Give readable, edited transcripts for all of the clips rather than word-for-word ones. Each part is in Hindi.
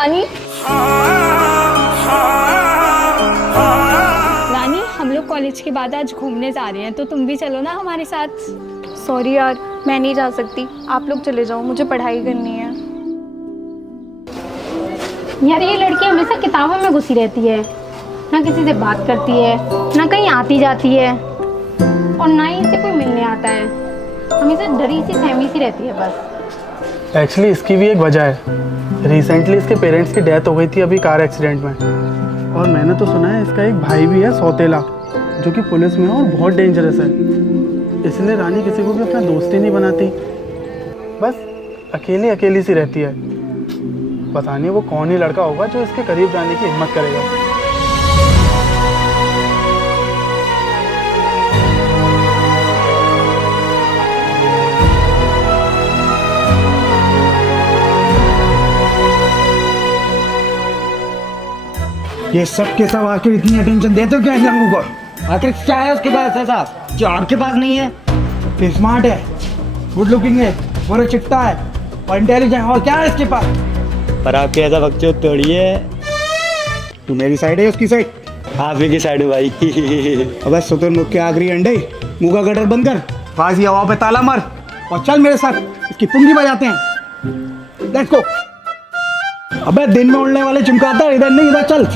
रानी, रानी हम लोग कॉलेज के बाद आज घूमने जा रहे हैं, तो तुम भी चलो ना हमारे साथ। सॉरी यार, मैं नहीं जा सकती, आप लोग चले जाओ, मुझे पढ़ाई करनी है। यार ये लड़की हमेशा किताबों में घुसी रहती है, ना किसी से बात करती है, ना कहीं आती जाती है, और ना ही इसे कोई मिलने आता है। हमेशा डरी सी सहमी सी रहती है बस। एक्चुअली इसकी भी एक वजह है। रिसेंटली इसके पेरेंट्स की डेथ हो गई थी अभी कार एक्सीडेंट में, और मैंने तो सुना है इसका एक भाई भी है सौतेला, जो कि पुलिस में है और बहुत डेंजरस है। इसलिए रानी किसी को भी अपना दोस्त ही नहीं बनाती, बस अकेली अकेली सी रहती है। पता नहीं वो कौन ही लड़का होगा जो इसके करीब जाने की हिम्मत करेगा। ये सब के सब आखिर इतनी अटेंशन देते हो क्या इन लोगों को? आखिर क्या है उसके पास ऐसा जो आपके पास नहीं है? ये स्मार्ट है, गुड लुकिंग है, और चिट्टा है, और इंटेलिजेंट, और क्या है इसके पास? पर आपके ऐसा बच्चों थोड़ी है। तू मेरी साइड है उसकी साइड? आप ही की साइड भाई। अबे सुतुर मुख के आखिरी अंडे, मुंह का गटर बंद कर, फांसी हवा पे ताला मार और चल मेरे साथ, इसकी पुंगी बजाते हैं। Let's go. अबे दिन में उड़ने वाले चमकाता है, इधर नहीं इधर चल।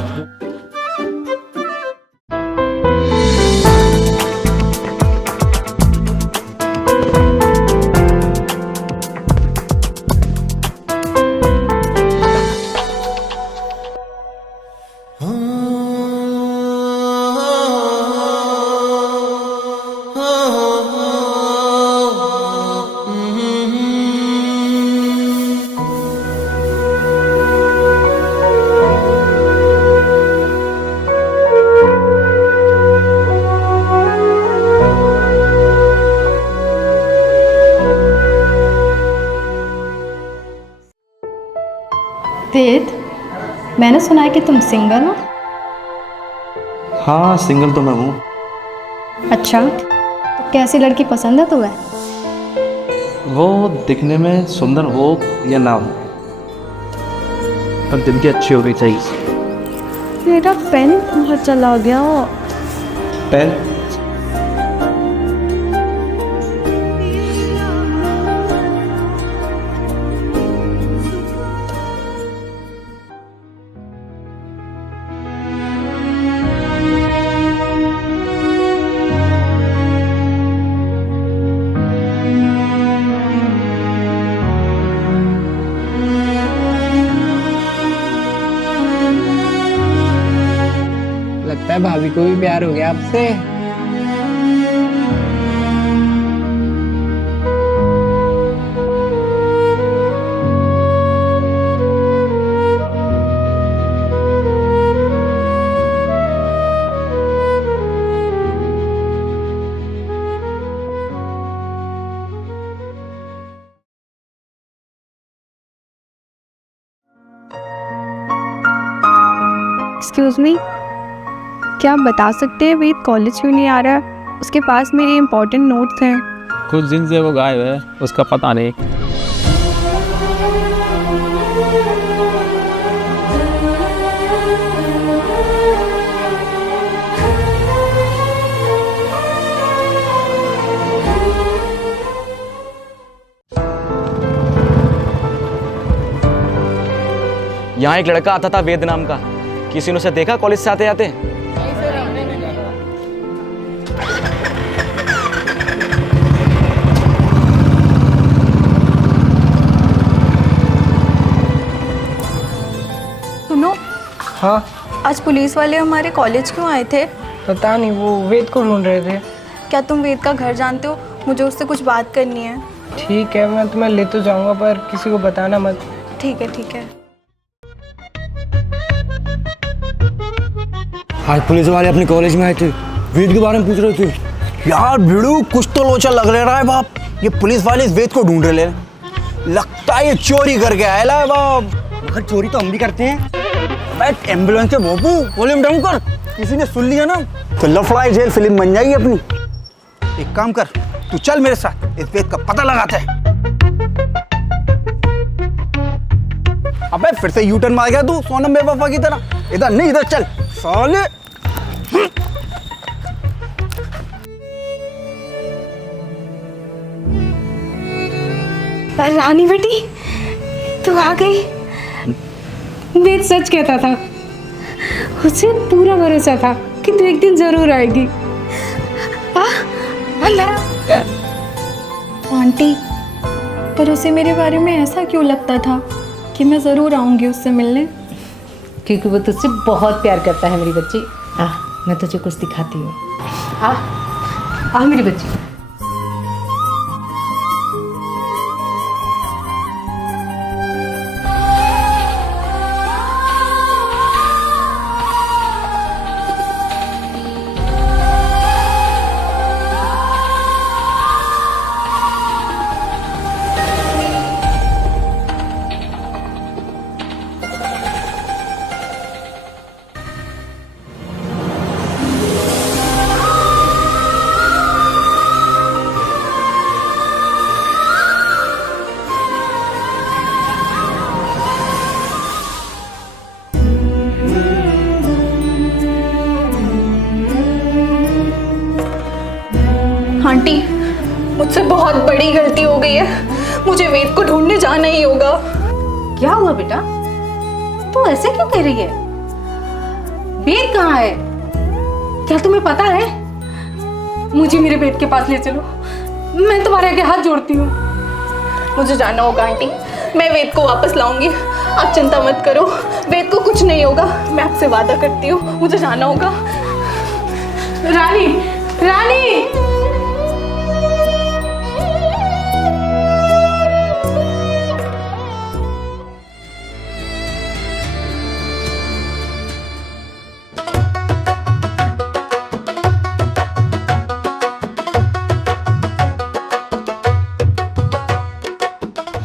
वेद, मैंने सुना है कि तुम सिंगल हो। हाँ सिंगल तो मैं हूँ। अच्छा, तो कैसी लड़की पसंद है तुम्हें? वो दिखने में सुंदर हो या ना हो, पर दिल की अच्छी होनी चाहिए। मेरा पेन कहाँ चला गया? पेन? लगता है भाभी को भी प्यार हो गया आपसे। एक्सक्यूज मी, क्या आप बता सकते हैं वेद कॉलेज क्यों नहीं आ रहा है? उसके पास मेरे इम्पोर्टेंट नोट्स हैं। कुछ दिन से वो गायब है, उसका पता नहीं। यहाँ एक लड़का आता था वेद नाम का, किसी ने उसे देखा कॉलेज से आते जाते? सुनो, हाँ आज पुलिस वाले हमारे कॉलेज क्यों आए थे? पता नहीं, वो वेद को ढूंढ रहे थे। क्या तुम वेद का घर जानते हो? मुझे उससे कुछ बात करनी है। ठीक है, मैं तुम्हें ले तो जाऊंगा, पर किसी को बताना मत। ठीक है ठीक है। आज पुलिस वाले अपने कॉलेज में आए थे, वेद के बारे में पूछ रहे थे। यार भिड़ू, कुछ तो लोचा लग रहा है बाप। ये पुलिस वाले इस वेद को ढूंढ रहे हैं, लगता है ये चोरी करके आया है बाप। मगर चोरी तो हम भी करते हैं। बैठ एम्बुलेंस से भोपू, वॉल्यूम डाउन कर, किसी ने सुन लिया ना तो लफड़ाई जेल फिल्म बन जाएगी अपनी। एक काम कर, तू चल मेरे साथ, इस वेद का पता लगाते हैं। अबे फिर से यू टर्न मार गया तू सोनम बेवफा की तरह। इधर नहीं, इधर चल साले। रानी बेटी, तू आ गई। वेद सच कहता था, उसे पूरा भरोसा था कि तू एक दिन जरूर आएगी। आंटी, पर उसे मेरे बारे में ऐसा क्यों लगता था कि मैं ज़रूर आऊँगी उससे मिलने? क्योंकि वो तुझसे बहुत प्यार करता है मेरी बच्ची। मैं तुझे कुछ दिखाती हूँ। आ मेरी बच्ची। आंटी, मुझसे बहुत बड़ी गलती हो गई है। मुझे वेद को ढूंढने जाना ही होगा। क्या हुआ बेटा? तू ऐसे क्यों कह रही है? वेद कहाँ है? क्या तुम्हें पता है? मुझे मेरे वेद के पास ले चलो। मैं तुम्हारे आगे हाथ जोड़ती हूँ। मुझे जाना होगा आंटी। मैं वेद को वापस लाऊंगी। आप चिंता मत करो, वेद को कुछ नहीं होगा। मैं आपसे वादा करती हूँ, मुझे जाना होगा। रानी, रानी!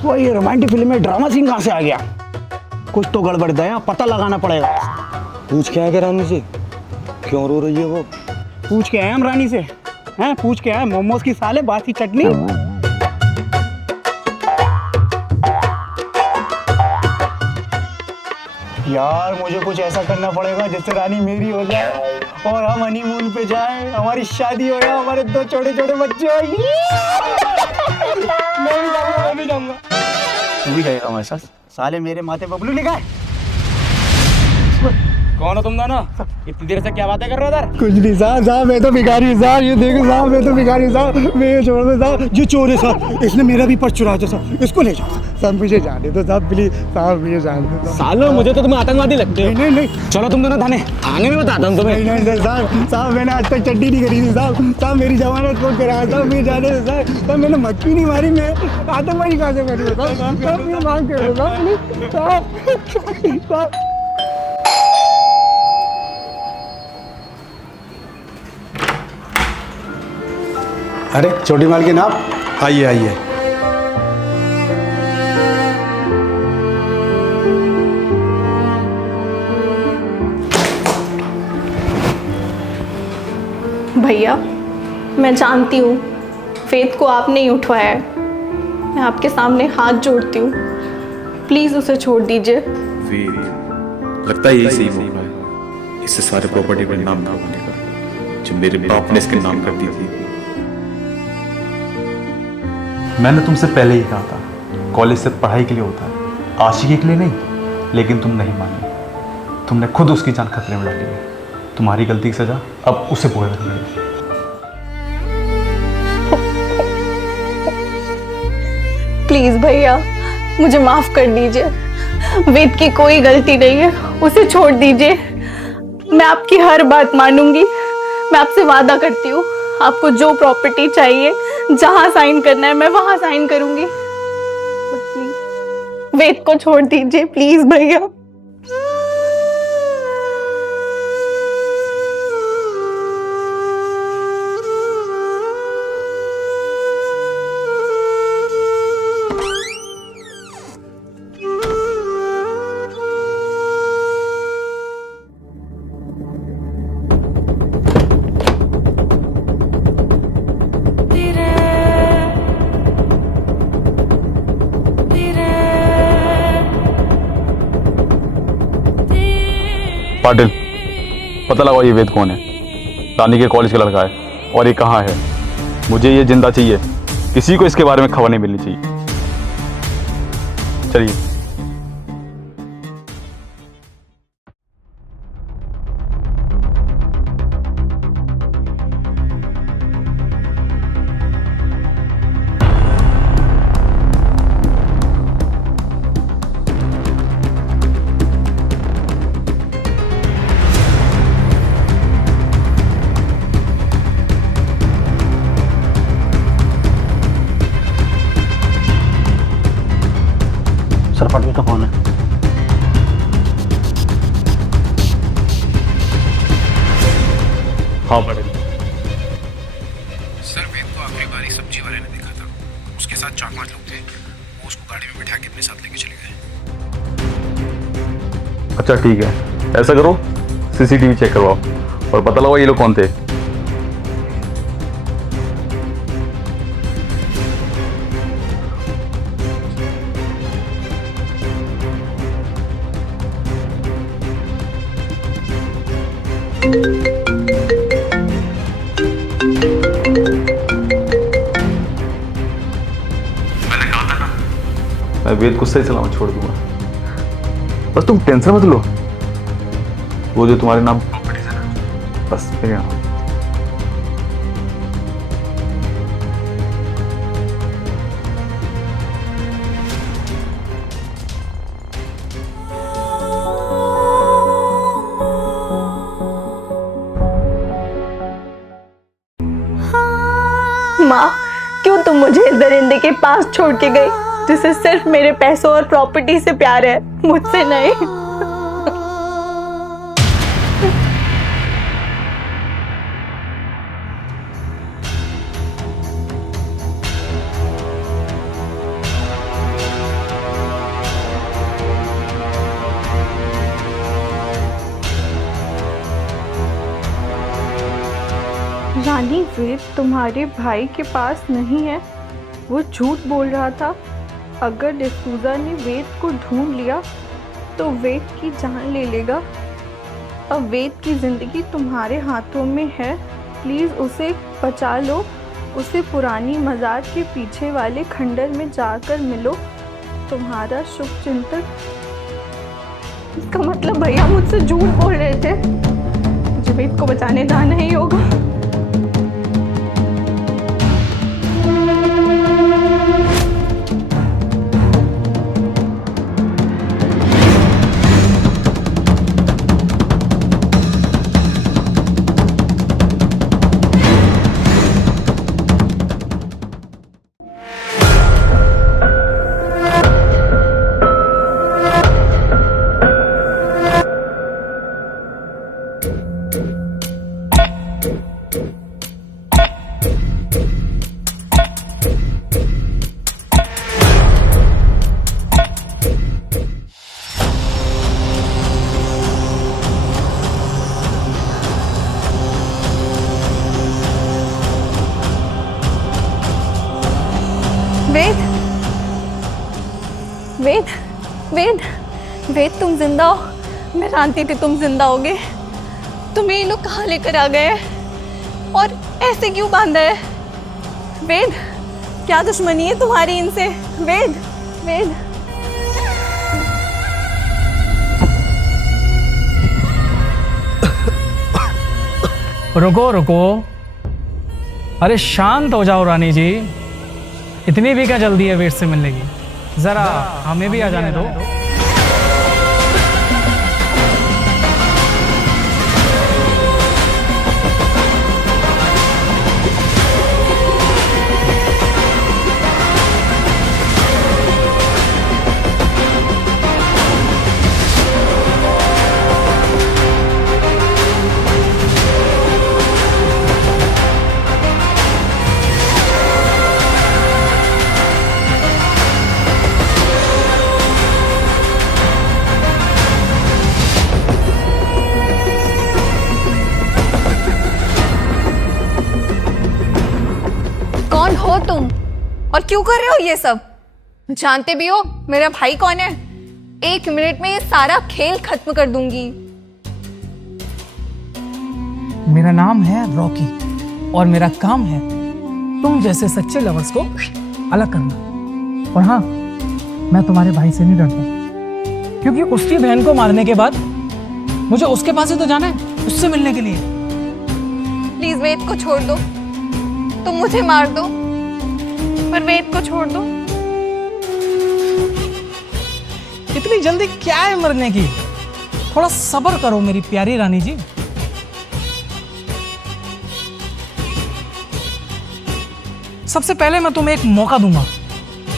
वो ये रोमांटिक फिल्म में ड्रामा सीन कहाँ से आ गया? कुछ तो गड़बड़ दया, पता लगाना पड़ेगा। पूछ के आए क्या रानी से? क्यों रो रही है वो? पूछ के आए हम रानी से। हैं, पूछ के आए मोमोज की साले बासी चटनी। यार मुझे कुछ ऐसा करना पड़ेगा जिससे रानी मेरी हो जाए और हम हनीमून पे जाए, हमारी शादी हो जाए, हमारे 2 छोटे छोटे बच्चे हो। मैं भी जाऊंगा। तू भी जाएगा हमारे साथ? साले मेरे माथे बबलू लिखा है। कौन हो तुम दोनों? इतनी देर से क्या बातें कर रहे हो उधर? कुछ नहीं साहब, साहब मैं तो भिखारी हूँ साहब। ये देखो साहब, मैं तो भिखारी हूँ साहब। मैं छोड़ दो साहब, जो चोर है साहब, इसने मेरा भी पर्स चुराया था साहब। इसको ले जाओ साहब, मुझे जाने दो साहब, प्लीज साहब, मुझे जाने दो। सालो, मुझे तो तुम आतंकवादी लगते हो। नहीं नहीं, चलो तुम दोनों थाने, आगे में बताता हूँ तुम्हें। नहीं नहीं साहब, साहब मैंने आज तक चड्डी नहीं खरीदी साहब। साहब मेरी जमानत कौन कराया साहब? मैं जाने दो साहब। साहब मैंने मक्खी नहीं मारी, मैं आतंकवादी कहाँ से करी साहब? साहब मैं मांग कर रहा हूँ साहब। अरे छोटी माल की नाप, आइए आइए। भैया, मैं जानती हूँ वेद को आपने ही उठवाया है। मैं आपके सामने हाथ जोड़ती हूँ, प्लीज़ उसे छोड़ दीजिए। वेद, लगता है यही सही मौका है इससे सारे प्रॉपर्टी पर नाम करवाने का, जो मेरे बाप ने इसके नाम कर दी थी। मैंने तुमसे पहले ही कहा था कॉलेज से पढ़ाई के लिए होता है, आशिकी के लिए नहीं, लेकिन तुम नहीं मानी। तुमने खुद उसकी जान खतरे में डाली है। तुम्हारी गलती की सजा अब उसे भुगतनी है। प्लीज़ भैया, मुझे माफ़ कर दीजिए। वेद की कोई गलती नहीं है, उसे छोड़ दीजिए। मैं आपकी हर बात मानूंगी। मैं आपसे वादा करती हूँ, आपको जो प्रॉपर्टी चाहिए, जहाँ साइन करना है, मैं वहाँ साइन करूंगी। प्लीज वेद को छोड़ दीजिए, प्लीज भैया। पाटिल, पता लगाओ ये वेद कौन है। रानी के कॉलेज का लड़का है और ये कहाँ है। मुझे ये जिंदा चाहिए, किसी को इसके बारे में खबर नहीं मिलनी चाहिए। चलिए। सर पाटिल का फोन है। हाँ पाटिल। सर वेद को आखिरी बार ही सब्जी वाले ने देखा था। उसके साथ 4-5 लोग थे। वो उसको गाड़ी में बिठा के अपने साथ लेके चले गए। अच्छा ठीक है, ऐसा करो सीसीटीवी चेक करवाओ और पता लगाओ ये लोग कौन थे। मैंने कहा था ना, मैं वेद को सही सलामत छोड़ दूंगा, बस तुम टेंशन मत लो। वो जो तुम्हारे नाम प्रॉपर्टीज है ना, बस मेरे यहाँ। माँ, क्यों तुम मुझे इस दरिंदे के पास छोड़ के गई जिसे सिर्फ मेरे पैसों और प्रॉपर्टी से प्यार है, मुझसे नहीं। रानी, वेद तुम्हारे भाई के पास नहीं है, वो झूठ बोल रहा था। अगर डिसूजा ने वेद को ढूंढ लिया तो वेद की जान ले लेगा। अब वेद की ज़िंदगी तुम्हारे हाथों में है, प्लीज़ उसे बचा लो। उसे पुरानी मज़ार के पीछे वाले खंडर में जाकर मिलो। तुम्हारा शुभचिंतक। इसका मतलब भैया मुझसे झूठ बोल रहे थे। मुझे वेद को बचाने जाना ही होगा। वेद, वेद, वेद, वेद, तुम जिंदा हो। मैं जानती थी तुम जिंदा होगे। तुम्हें ये लोग कहाँ लेकर आ गए और ऐसे क्यों बांधा है? वेद, क्या दुश्मनी है तुम्हारी इनसे? वेद, वेद। रुको रुको, अरे शांत हो जाओ रानी जी। इतनी भी क्या जल्दी है वेद से मिलने की? जरा हमें भी आ जाने दो। कौन हो तुम और क्यों कर रहे हो ये सब? जानते भी हो मेरा भाई कौन है? 1 मिनट में ये सारा खेल खत्म कर दूंगी। मेरा नाम है रॉकी और मेरा काम है तुम जैसे सच्चे लवर्स को अलग करना। और हाँ, मैं तुम्हारे भाई से नहीं डरता, क्योंकि उसकी बहन को मारने के बाद मुझे उसके पास ही तो जाना है, उससे मिलने के लिए। प्लीज वेद को छोड़ दो, तुम मुझे मार दो पर वेद को छोड़ दो। इतनी जल्दी क्या है मरने की? थोड़ा सब्र करो मेरी प्यारी रानी जी। सबसे पहले मैं तुम्हें एक मौका दूंगा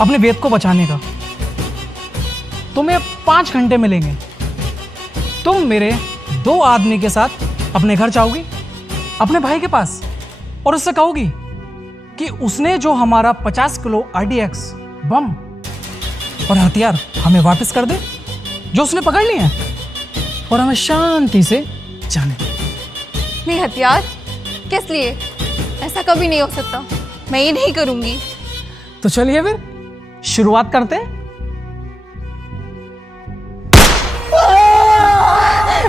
अपने वेद को बचाने का। तुम्हें 5 घंटे मिलेंगे। तुम मेरे 2 आदमी के साथ अपने घर जाओगी, अपने भाई के पास, और उससे कहोगी कि उसने जो हमारा 50 किलो RDX बम और हथियार हमें वापस कर दे जो उसने पकड़ लिए हैं, और हमें शांति से जाने दे। नहीं हथियार, किस लिए? ऐसा कभी नहीं हो सकता, मैं ये नहीं करूंगी। तो चलिए फिर शुरुआत करते हैं।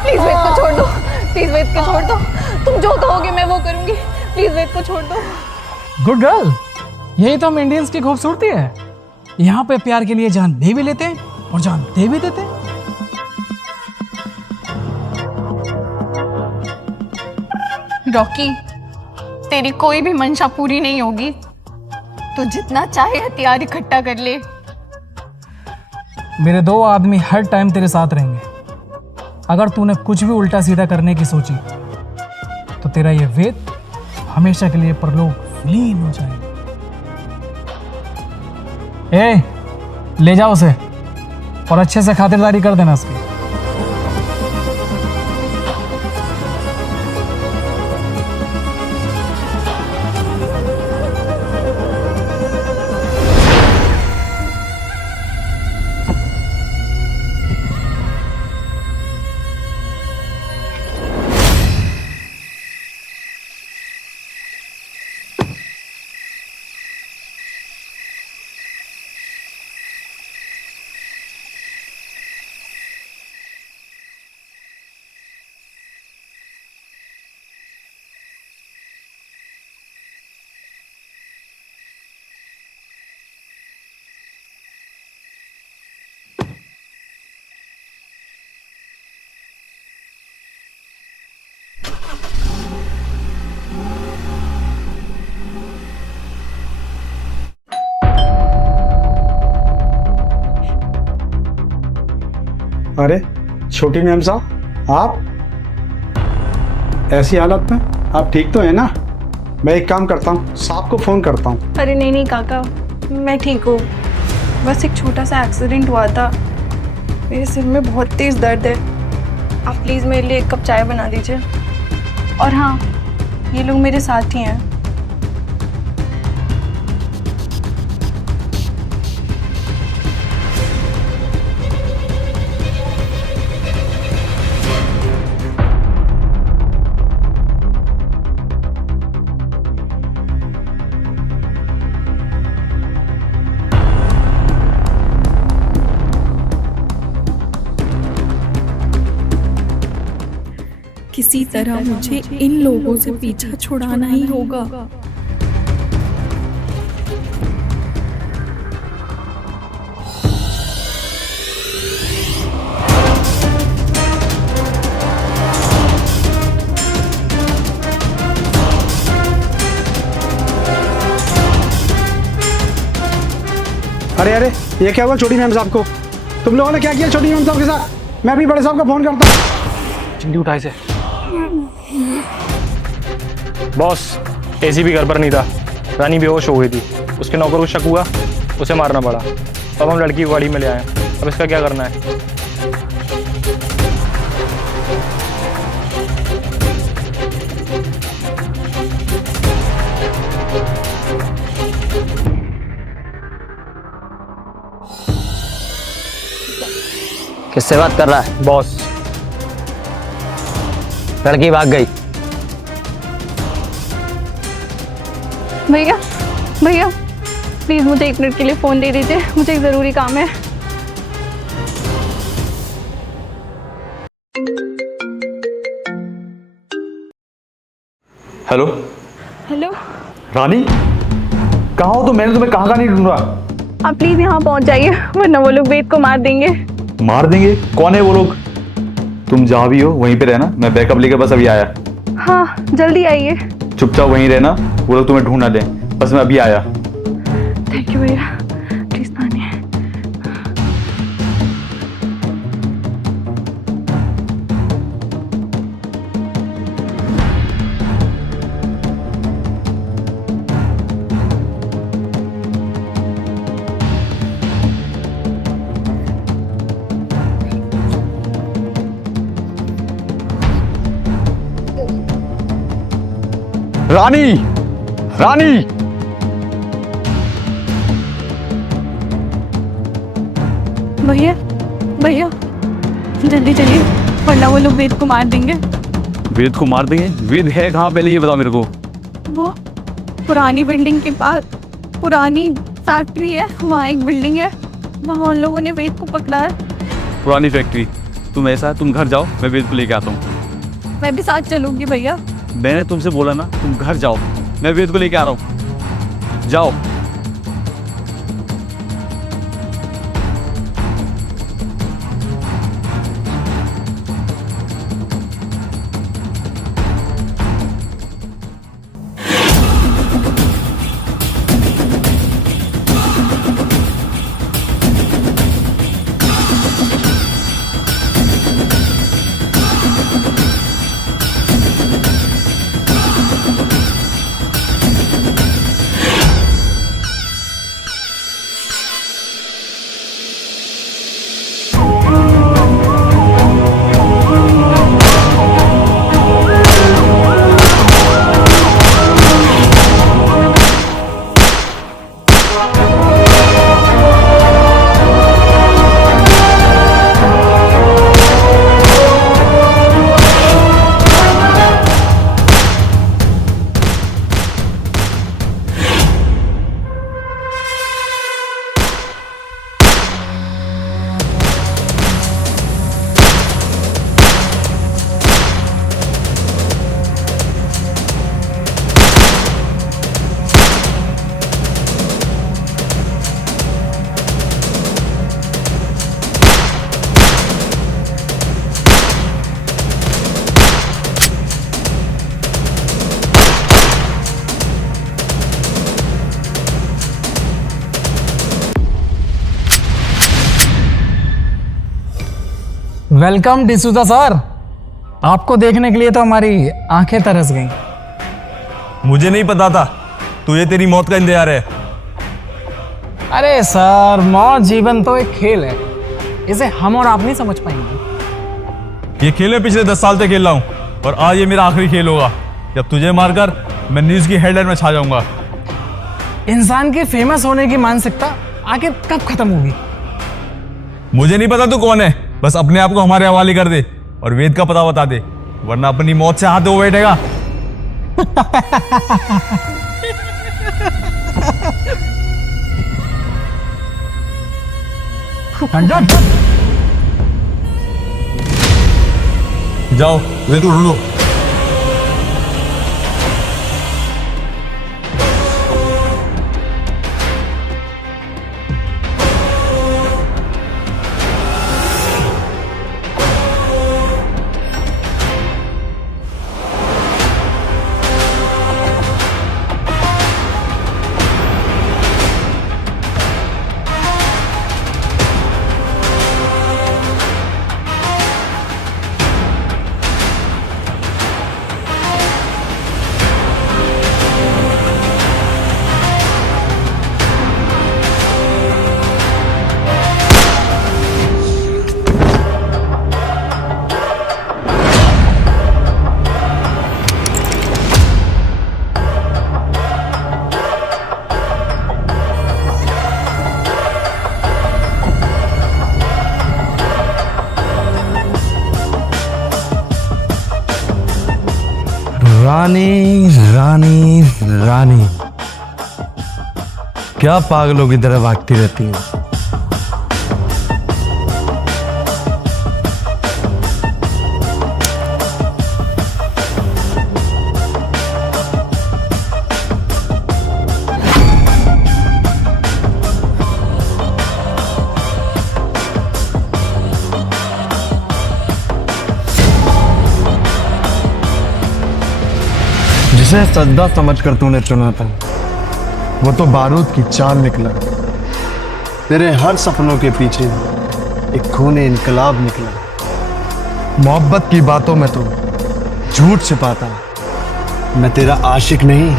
प्लीज वेद को छोड़ दो, प्लीज वेद को छोड़ दो, तुम जो कहोगे मैं वो करूंगी। प्लीज वेद को छोड़ दो। गुड गर्ल, यही तो हम इंडियंस की खूबसूरती है। यहाँ पे प्यार के लिए जान दे भी लेते हैं और जान दे भी देते हैं। रॉकी, तेरी कोई भी मंशा पूरी नहीं होगी, तो जितना चाहे हथियार इकट्ठा कर ले। मेरे 2 आदमी हर टाइम तेरे साथ रहेंगे। अगर तूने कुछ भी उल्टा सीधा करने की सोची तो तेरा ये वेद हमेशा के लिए परलोक लीन हो जाएगा। ए, ले जाओ उसे और अच्छे से खातिरदारी कर देना उसकी। अरे छोटी मैम साहब, आप ऐसी हालत में? आप ठीक तो है ना? मैं एक काम करता हूँ, साहब को फ़ोन करता हूँ। अरे नहीं नहीं काका, मैं ठीक हूँ। बस एक छोटा सा एक्सीडेंट हुआ था, मेरे सिर में बहुत तेज़ दर्द है। आप प्लीज़ मेरे लिए 1 कप चाय बना दीजिए। और हाँ, ये लोग मेरे साथ ही हैं। किसी तरह मुझे इन लोगों से पीछा छुड़ाना ही होगा। अरे अरे, ये क्या हुआ छोटी मैम साहब को? तुम लोगों ने क्या किया छोटी मैम साहब के साथ? मैं अभी बड़े साहब को फ़ोन करता हूँ। चिंटी उठाए से। बॉस, एसी भी घर पर नहीं था, रानी बेहोश हो गई थी, उसके नौकर को शक हुआ, उसे मारना पड़ा। अब हम लड़की को गाड़ी में ले आए, अब इसका क्या करना है? किससे बात कर रहा है? बॉस, लड़की भाग गई। भैया भैया प्लीज़ मुझे 1 मिनट के लिए फ़ोन दे दीजिए, मुझे एक ज़रूरी काम है। हेलो हेलो, रानी, कहाँ हो तुम? मैंने तुम्हें कहाँ नहीं ढूंढा। आप प्लीज यहाँ पहुँच जाइए, वरना वो लोग वेद को मार देंगे। मार देंगे? कौन है वो लोग? तुम जहाँ भी हो वहीं पे रहना, मैं बैकअप लेकर बस अभी आया। हाँ, जल्दी आइए। चुपचाप वहीं रहना, वो लोग तुम्हें ढूंढ ना दें, बस मैं अभी आया। थैंक यू भैया, प्लीज तानिया। रानी, रानी, भैया, भैया जल्दी चलिए, वरना वो लोग वेद को मार देंगे। वेद को मार देंगे? वेद है कहाँ पहले ये बताओ मेरे को। वो पुरानी बिल्डिंग के पास पुरानी फैक्ट्री है, वहाँ एक बिल्डिंग है, वहाँ उन लोगों ने वेद को पकड़ा है। पुरानी फैक्ट्री? तुम ऐसा, तुम घर जाओ, मैं वेद को लेके आता हूँ। मैं भी साथ चलूंगी भैया। मैंने तुमसे बोला ना, तुम घर जाओ, मैं वेद को लेके आ रहा हूँ। जाओ। वेलकम डिसूजा सर, आपको देखने के लिए तो हमारी आंखें तरस गईं। मुझे नहीं पता था तुझे तेरी मौत का इंतजार है। अरे सर, मौत जीवन तो एक खेल है, इसे हम और आप नहीं समझ पाएंगे। ये खेल मैं पिछले 10 साल से खेल रहा हूँ और आज ये मेरा आखिरी खेल होगा। जब तुझे मारकर मैं न्यूज की हेडलाइन में छा जाऊंगा। इंसान के फेमस होने की मानसिकता आखिर कब खत्म होगी? मुझे नहीं पता तू कौन है, बस अपने आप को हमारे हवाले कर दे और वेद का पता बता दे, वरना अपनी मौत से हाथ धो बैठेगा। जाओ वेद को ढूंढो। रानी रानी रानी, क्या पागलों की तरह भागती रहती है। जिसे सजदा समझकर तूने चुना था वो तो बारूद की चाल निकला। तेरे हर सपनों के पीछे एक खूने इनकलाब निकला। मोहब्बत की बातों में तो झूठ छिपाता। मैं तेरा आशिक नहीं,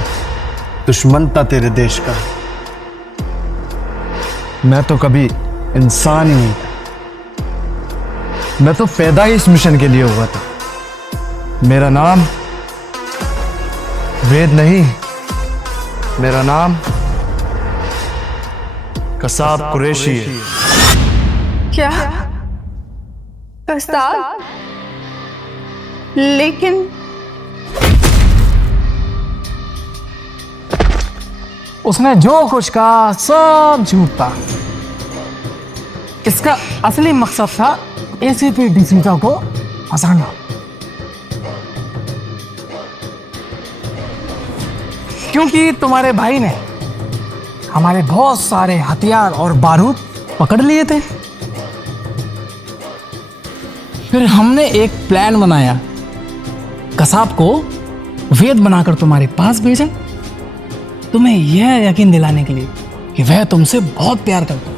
दुश्मन था तेरे देश का। मैं तो कभी इंसान ही नहीं था। मैं तो पैदा ही इस मिशन के लिए हुआ था। मेरा नाम वेद नहीं, मेरा नाम कसाब कुरैशी है। क्या कसाब? लेकिन उसने जो कुछ कहा सब झूठ था। इसका असली मकसद था एसीपी डिसीटा को फंसाना। क्योंकि तुम्हारे भाई ने हमारे बहुत सारे हथियार और बारूद पकड़ लिए थे। फिर हमने एक प्लान बनाया, कसाब को वेद बनाकर तुम्हारे पास भेजा, तुम्हें यह यकीन दिलाने के लिए कि वह तुमसे बहुत प्यार करता,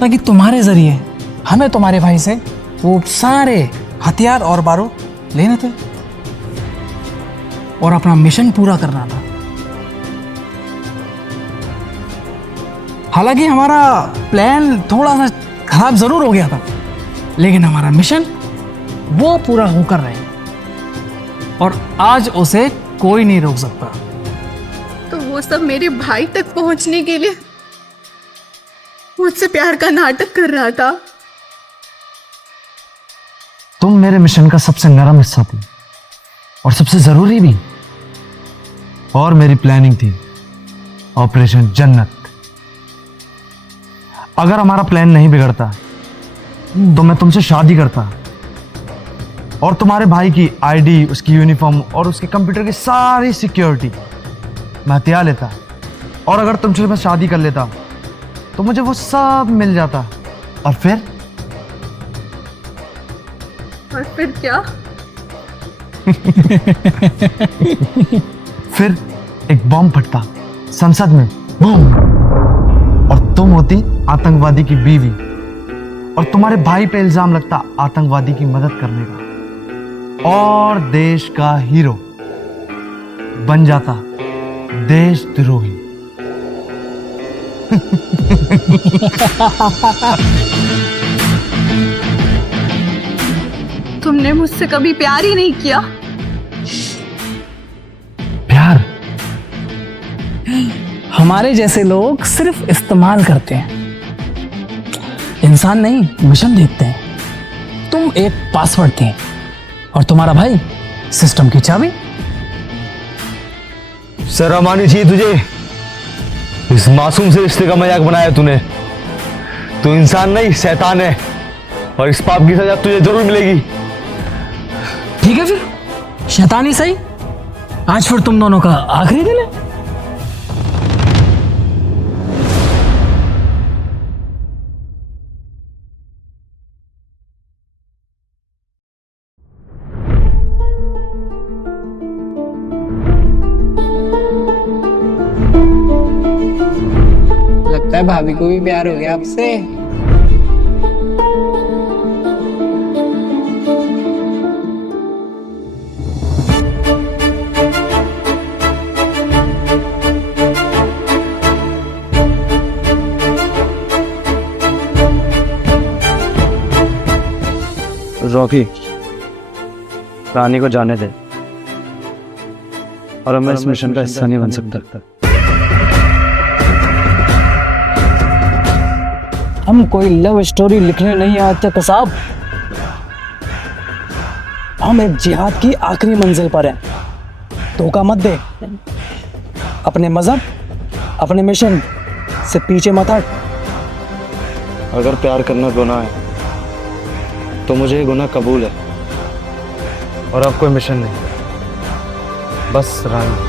ताकि तुम्हारे जरिए हमें तुम्हारे भाई से वो सारे हथियार और बारूद लेने थे और अपना मिशन पूरा करना था। हालांकि हमारा प्लान थोड़ा सा खराब जरूर हो गया था, लेकिन हमारा मिशन वो पूरा होकर रहे और आज उसे कोई नहीं रोक सकता। तो वो सब मेरे भाई तक पहुंचने के लिए मुझसे प्यार का नाटक कर रहा था। तुम मेरे मिशन का सबसे नरम हिस्सा थी और सबसे जरूरी भी। और मेरी प्लानिंग थी ऑपरेशन जन्नत। अगर हमारा प्लान नहीं बिगड़ता तो मैं तुमसे शादी करता और तुम्हारे भाई की आईडी, उसकी यूनिफॉर्म और उसके कंप्यूटर की सारी सिक्योरिटी मैं हथिया लेता। और अगर तुमसे मैं शादी कर लेता तो मुझे वो सब मिल जाता। और फिर क्या? फिर एक बॉम्ब फटता संसद में, बूम, और तुम होती आतंकवादी की बीवी और तुम्हारे भाई पे इल्जाम लगता आतंकवादी की मदद करने का और देश का हीरो बन जाता देशद्रोही। तुमने मुझसे कभी प्यार ही नहीं किया। प्यार? हमारे जैसे लोग सिर्फ इस्तेमाल करते हैं, इंसान नहीं मिशन देखते हैं। तुम एक पासवर्ड थे और तुम्हारा भाई सिस्टम की चाबी। शर्म आनी चाहिए तुझे। इस मासूम से रिश्ते का मजाक बनाया तूने। तू इंसान नहीं शैतान है और इस पाप की सजा तुझे जरूर मिलेगी। ठीक है फिर, शैतानी सही। आज फिर तुम दोनों का आखिरी दिन है। लगता है भाभी को भी प्यार हो गया आपसे। रॉकी, रानी को जाने दे और मैं इस मिशन का हिस्सा नहीं बन सकता। हम कोई लव स्टोरी लिखने नहीं आते कसाब। हम एक जिहाद की आखिरी मंजिल पर हैं। धोखा मत दे। अपने मजहब, अपने मिशन से पीछे मत हट। अगर प्यार करना गुनाह है तो मुझे ये गुनाह कबूल है। और अब कोई मिशन नहीं, बस रानी।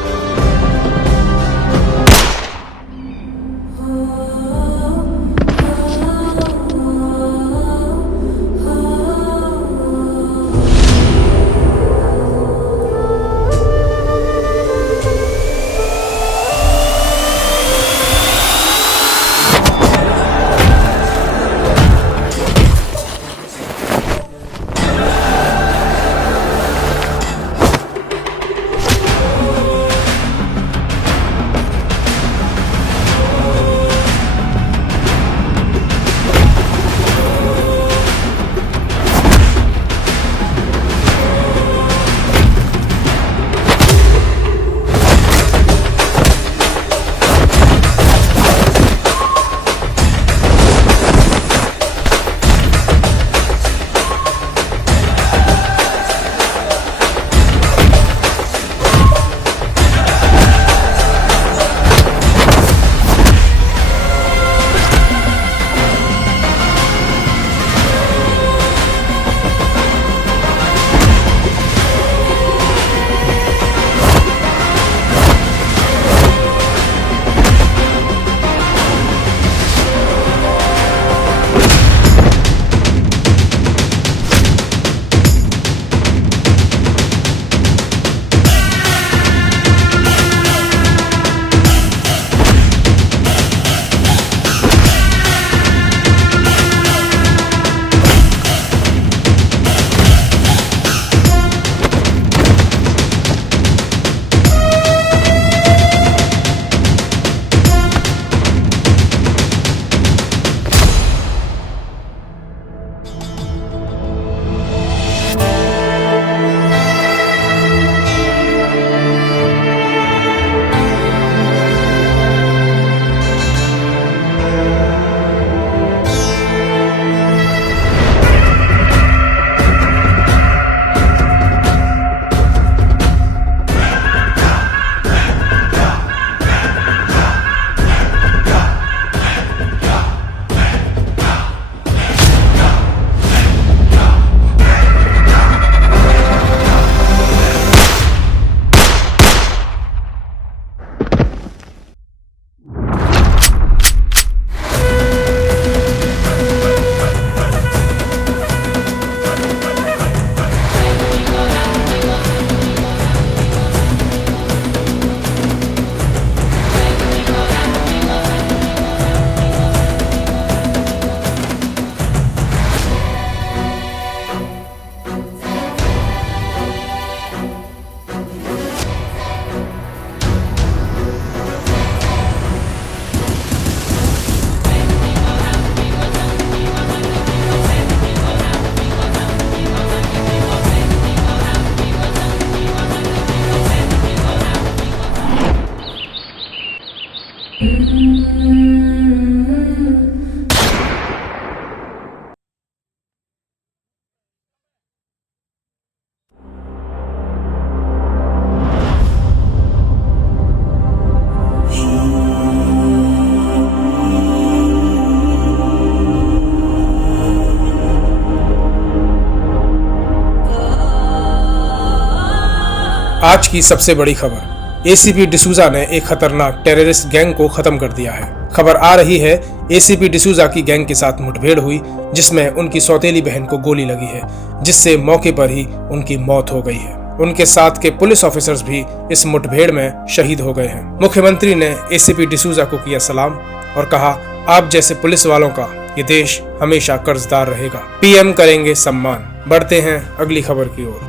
आज की सबसे बड़ी खबर, एसीपी डिसूजा ने एक खतरनाक टेररिस्ट गैंग को खत्म कर दिया है। खबर आ रही है एसीपी डिसूजा की गैंग के साथ मुठभेड़ हुई, जिसमें उनकी सौतेली बहन को गोली लगी है, जिससे मौके पर ही उनकी मौत हो गई है। उनके साथ के पुलिस ऑफिसर्स भी इस मुठभेड़ में शहीद हो गए हैं। मुख्यमंत्री ने एसीपी डिसूजा को किया सलाम और कहा, आप जैसे पुलिस वालों का ये देश हमेशा कर्जदार रहेगा। पीएम करेंगे सम्मान। बढ़ते हैं अगली खबर की ओर।